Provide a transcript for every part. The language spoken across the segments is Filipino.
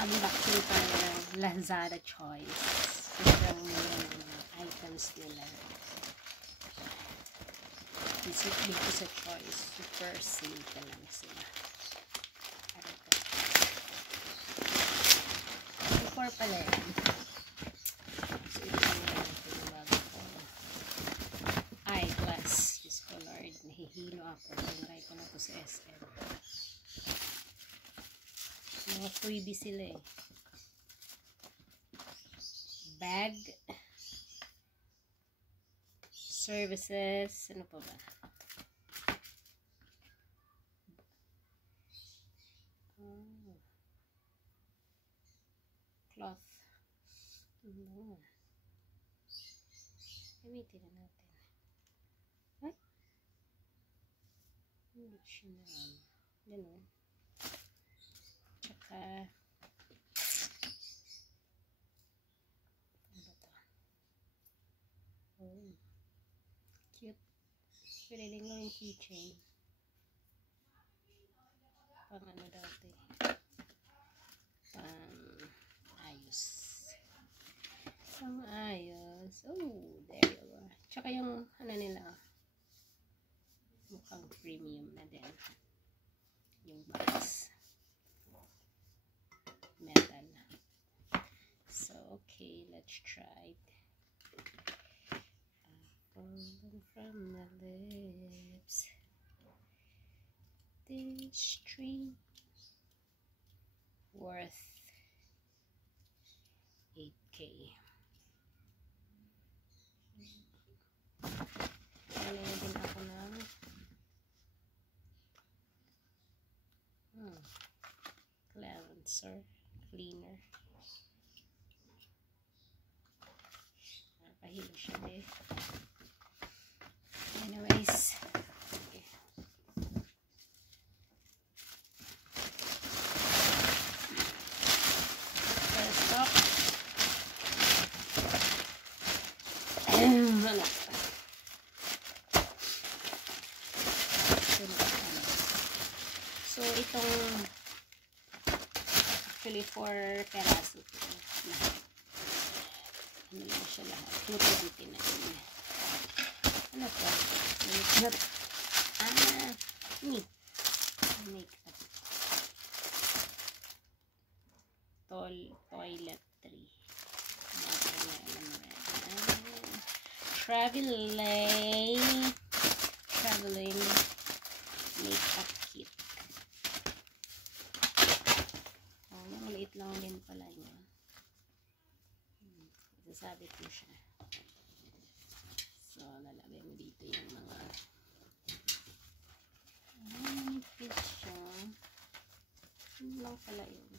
unboxing pa ng Lazada Choice. Sobrang mura ng mga items nila. Dito sa Choice, super sale ka lang sila. Before pala yan. So, ito yung bago ko. Eyeglass. Diyos ko Lord, nahihilo ako. Tinry ko na ito sa SM. Mga freebie sila eh. Bag. Services. Ano pa ba? Cloth. Gamitin na natin. Ay? Hindi siya na. Ganun. Tsaka ano ba ito? Oh. Cute. Pwede din gawin keychain. Pang ano dati. Ayos. Pang ayos. Oh, there you go. Tsaka yung ano nila. Mukhang premium na din. Yung box. Metal. So, okay. Let's try it. Apple from the lips. This tree worth 8K. Nalagyan din ako ng cleanser, cleaner. Nakahilo siya eh. Anyways, okay. First up, wala. So, itong actually 4 peraso. Ano lang siya lahat? 229. Ano to? Makeup. Makeup. Toiletry. Traveling makeup kit. Oh, yung maliit lang din pala niya. Sasabit mo siya. So, lalagay mo dito yung mga manipis siya. Yun lang pala yun.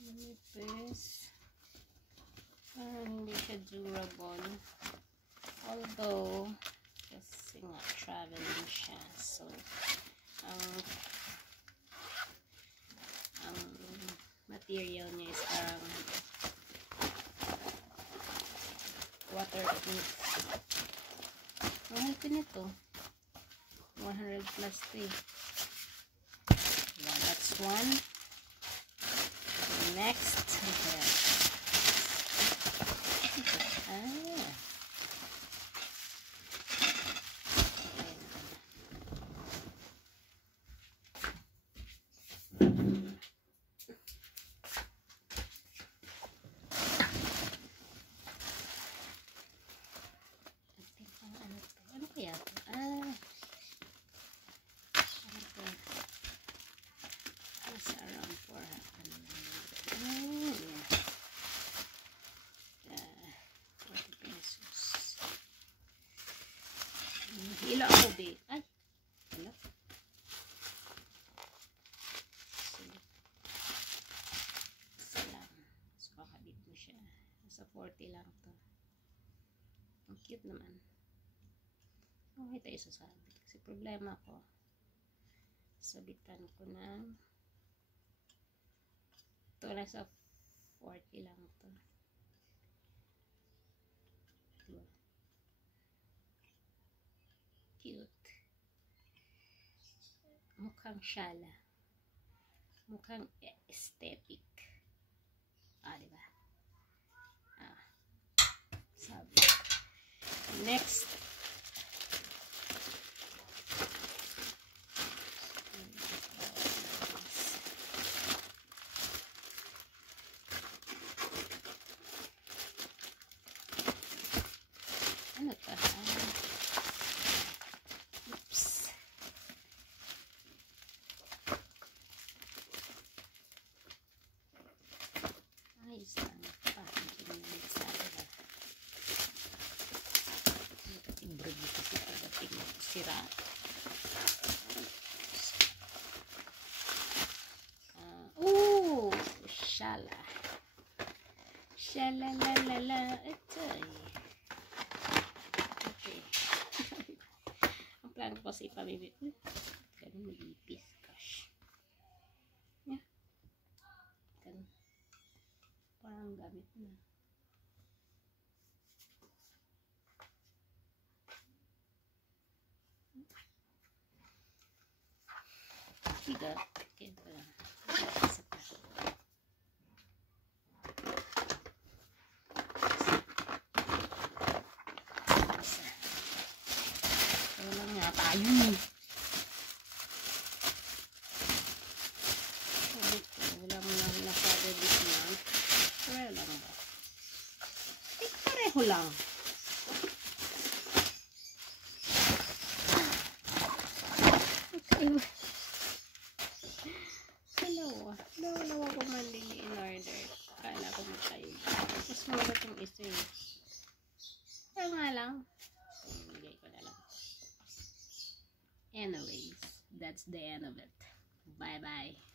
Manipis. Hindi siya durable. Although, kasi nga, traveling siya. So, ang material niya is parang waterproof. Mahal din ito. 100 plus ito eh. Yeah, that's one. Next. Okay. Hila ako be. Ay. Hala. Isa lang. So, kakabit mo siya. Nasa 40 lang to. Ang cute naman. Okay tayo sasabit. Kasi problema ko. Sabitan ko ng ito nasa 40 lang to. Diba? Cute. Mukhang shala. Mukhang aesthetic. Diba? Sabi. Next. Ano to? Oops. Ayos lang. Packaging na sa diba? Ibrod dito sa pagdating sira. Ooh! Shala. Shalalalala. Ito okay. Ang plano ko kasi ipamimit. Ganun mag-ipis. Gosh. Yeah. Ganun. Parang gamit na. Tiga. Okay pa lang. Isa pa. Wala nga tayo. Wala mo lang nasada this month. Pareho lang ba? Pareho lang. Dalawa ko man din in order. Kala ko magkayo. Mas mura itong isa eh. Kaya nga lang. Bigay ko na lang. Anyways, that's the end of it. Bye-bye.